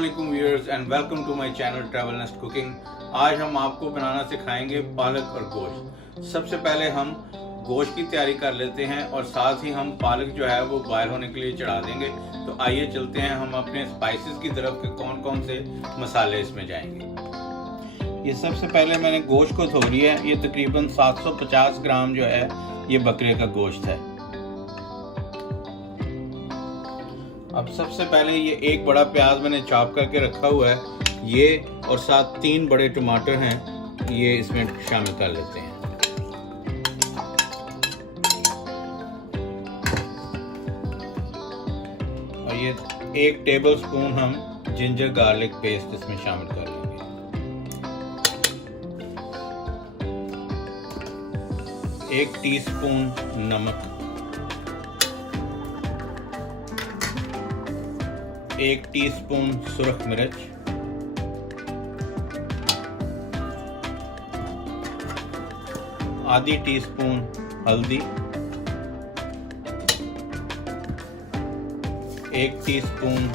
अस्सलाम viewers and welcome to my channel travel nest cooking. आज हम आपको बनाना सिखाएंगे पालक और गोश्त। सबसे पहले हम गोश्त की तैयारी कर लेते हैं और साथ ही हम पालक जो है वो बॉयल होने के लिए चढ़ा देंगे। तो आइए चलते हैं हम अपने स्पाइसेस की तरफ के कौन कौन से मसाले इसमें जाएंगे। ये सबसे पहले मैंने गोश्त को धो लिया है। ये तकरीबन 750 ग्राम जो है ये बकरे का गोश्त है। अब सबसे पहले ये एक बड़ा प्याज मैंने चॉप करके रखा हुआ है, ये और साथ 3 बड़े टमाटर हैं, ये इसमें शामिल कर लेते हैं। और ये 1 टेबलस्पून हम जिंजर गार्लिक पेस्ट इसमें शामिल कर लेंगे। 1 टीस्पून नमक, 1 टीस्पून सुरख मिर्च, 1/2 टीस्पून हल्दी, 1 टीस्पून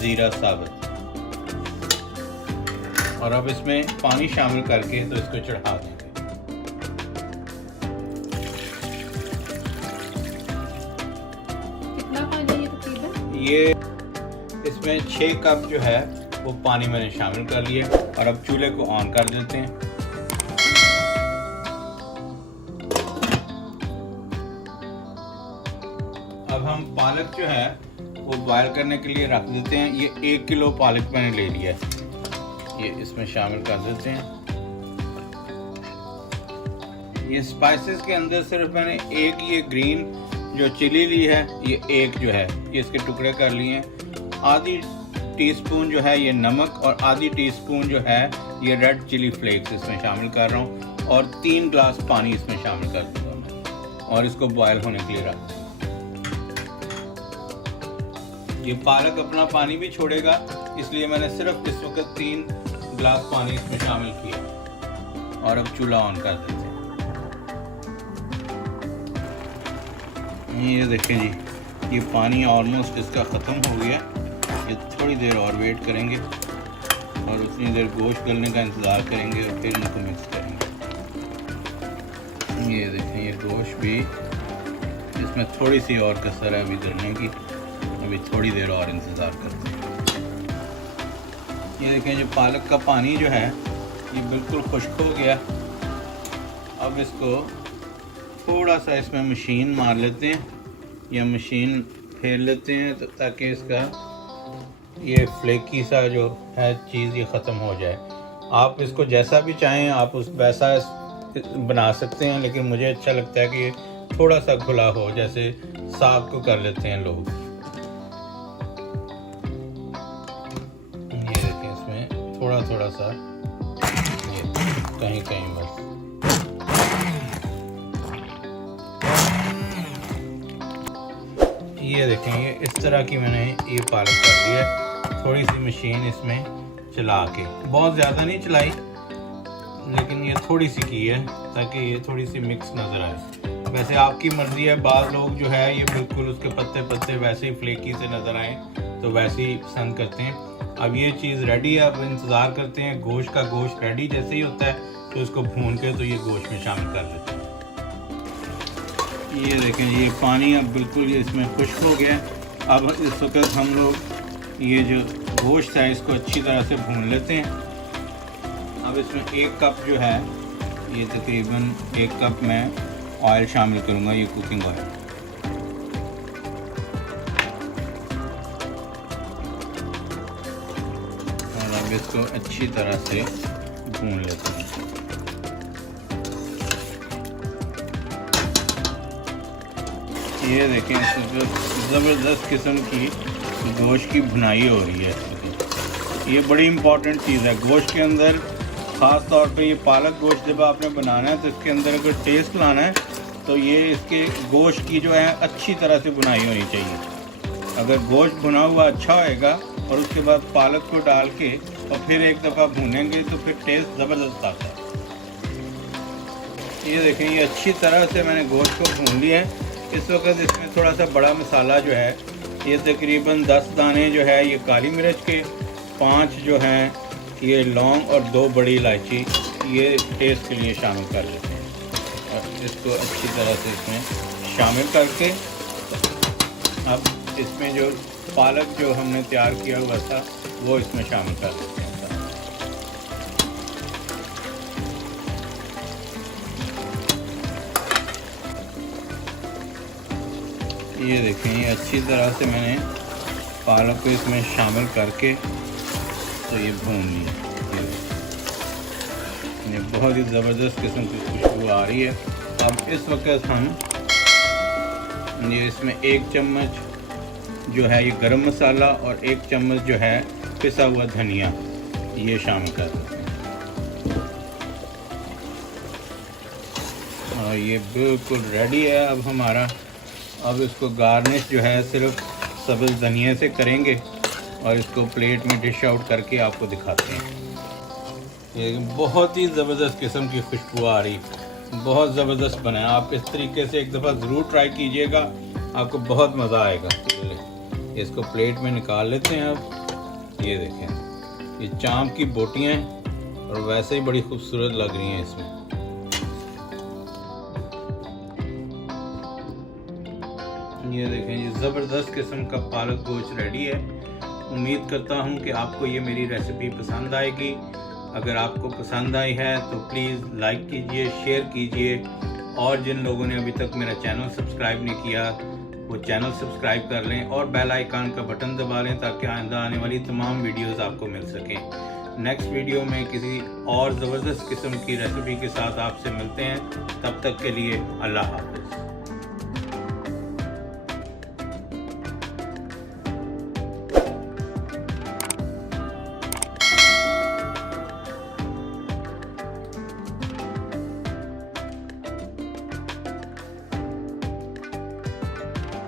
जीरा साबुत। और अब इसमें पानी शामिल करके तो इसको चढ़ा देंगे। कितना पानी है तकरीबन? ये इसमें 6 कप जो है वो पानी मैंने शामिल कर लिया और अब चूल्हे को ऑन कर देते हैं। अब हम पालक जो है वो बॉयल करने के लिए रख देते हैं। ये 1 किलो पालक मैंने ले लिया है, ये इसमें शामिल कर देते हैं। ये स्पाइसेस के अंदर सिर्फ मैंने एक ये ग्रीन जो चिली ली है, ये एक जो है ये इसके टुकड़े कर लिए हैं। 1/2 टीस्पून जो है ये नमक और 1/2 टीस्पून जो है ये रेड चिली फ्लेक्स इसमें शामिल कर रहा हूँ और 3 ग्लास पानी इसमें शामिल कर दूंगा मैं और इसको बॉयल होने के लिए रख दूंगा। ये पालक अपना पानी भी छोड़ेगा, इसलिए मैंने सिर्फ इस वक्त 3 ग्लास पानी इसमें शामिल किया और अब चूल्हा ऑन कर देते हैं। ये देखें जी, ये पानी ऑलमोस्ट इसका ख़त्म हो गया। ये थोड़ी देर और वेट करेंगे और उतनी देर गोश्त गलने का इंतज़ार करेंगे और फिर इनको मिक्स करेंगे। ये देखें, ये गोश्त भी इसमें थोड़ी सी और कसर है अभी गलने की, अभी थोड़ी देर और इंतज़ार करते हैं। ये देखें, जो पालक का पानी जो है ये बिल्कुल खुश्क हो गया। अब इसको थोड़ा सा इसमें मशीन मार लेते हैं या मशीन फेर लेते हैं ताकि इसका ये फ्लेकी सा जो है चीज़ ये ख़त्म हो जाए। आप इसको जैसा भी चाहें आप उस वैसा बना सकते हैं, लेकिन मुझे अच्छा लगता है कि थोड़ा सा खुला हो, जैसे साग को कर लेते हैं लोग। ये देखें, इसमें थोड़ा थोड़ा सा ये कहीं कहीं बस। ये देखें, ये इस तरह की मैंने ये पालक कर दी है। थोड़ी सी मशीन इसमें चला के, बहुत ज़्यादा नहीं चलाई लेकिन ये थोड़ी सी की है ताकि ये थोड़ी सी मिक्स नज़र आए। वैसे आपकी मर्ज़ी है, बाज़ लोग जो है ये बिल्कुल उसके पत्ते पत्ते वैसे ही फ्लेकी से नज़र आए तो वैसे ही पसंद करते हैं। अब ये चीज़ रेडी है, अब इंतज़ार करते हैं गोश्त का। गोश्त रेडी जैसे ही होता है तो इसको भून के तो ये गोश्त में शामिल कर देते हैं। ये देखें, ये पानी अब बिल्कुल ये इसमें खुश्क हो गया है। अब इस वक्त हम लोग ये जो गोश्त है इसको अच्छी तरह से भून लेते हैं। अब इसमें 1 कप जो है ये तकरीबन 1 कप मैं ऑयल शामिल करूँगा, ये कुकिंग ऑयल। और अब इसको अच्छी तरह से भून लेते हैं। ये देखें, इसमें ज़बरदस्त किस्म की गोश्त की भुनाई हो रही है। ये बड़ी इम्पॉर्टेंट चीज़ है गोश्त के अंदर, ख़ास तौर पे ये पालक गोश्त जब आपने बनाना है तो इसके अंदर अगर टेस्ट लाना है तो ये इसके गोश्त की जो है अच्छी तरह से भुनाई होनी चाहिए। अगर गोश्त भुना हुआ अच्छा होएगा और उसके बाद पालक को डाल के और फिर एक दफ़ा भूनेंगे तो फिर टेस्ट ज़बरदस्त आता है। ये देखें, ये अच्छी तरह से मैंने गोश्त को भून लिया है। इस वक्त इसमें थोड़ा सा बड़ा मसाला जो है ये तकरीबन 10 दाने जो है ये काली मिर्च के 5 जो हैं ये लौंग और 2 बड़ी इलायची ये टेस्ट के लिए शामिल कर लेते हैं और इसको अच्छी तरह से इसमें शामिल करके अब इसमें जो पालक जो हमने तैयार किया हुआ था वो इसमें शामिल कर देते हैं। ये देखें, ये अच्छी तरह से मैंने पालक को इसमें शामिल करके तो ये भून लिया। ये बहुत ही ज़बरदस्त किस्म की खुशबू आ रही है। अब इस वक्त हम ये इसमें 1 चम्मच जो है ये गरम मसाला और 1 चम्मच जो है पिसा हुआ धनिया ये शामिल कर देते हैं और ये बिल्कुल रेडी है अब हमारा। अब इसको गार्निश जो है सिर्फ सब्ज़ धनिया से करेंगे और इसको प्लेट में डिश आउट करके आपको दिखाते हैं। ये बहुत ही ज़बरदस्त किस्म की खुशबू आ रही, बहुत ज़बरदस्त बना है। आप इस तरीके से एक दफ़ा ज़रूर ट्राई कीजिएगा, आपको बहुत मज़ा आएगा। इसको प्लेट में निकाल लेते हैं। अब ये देखें, ये चाँप की बोटियाँ हैं और वैसे ही बड़ी खूबसूरत लग रही हैं इसमें। ये देखें, ये ज़बरदस्त किस्म का पालक गोश्त रेडी है। उम्मीद करता हूँ कि आपको ये मेरी रेसिपी पसंद आएगी। अगर आपको पसंद आई है तो प्लीज़ लाइक कीजिए, शेयर कीजिए और जिन लोगों ने अभी तक मेरा चैनल सब्सक्राइब नहीं किया वो चैनल सब्सक्राइब कर लें और बेल आइकन का बटन दबा लें ताकि आइंदा आने वाली तमाम वीडियोस आपको मिल सकें। नेक्स्ट वीडियो में किसी और ज़बरदस्त किस्म की रेसिपी के साथ आपसे मिलते हैं। तब तक के लिए अल्लाह हाफ़िज़।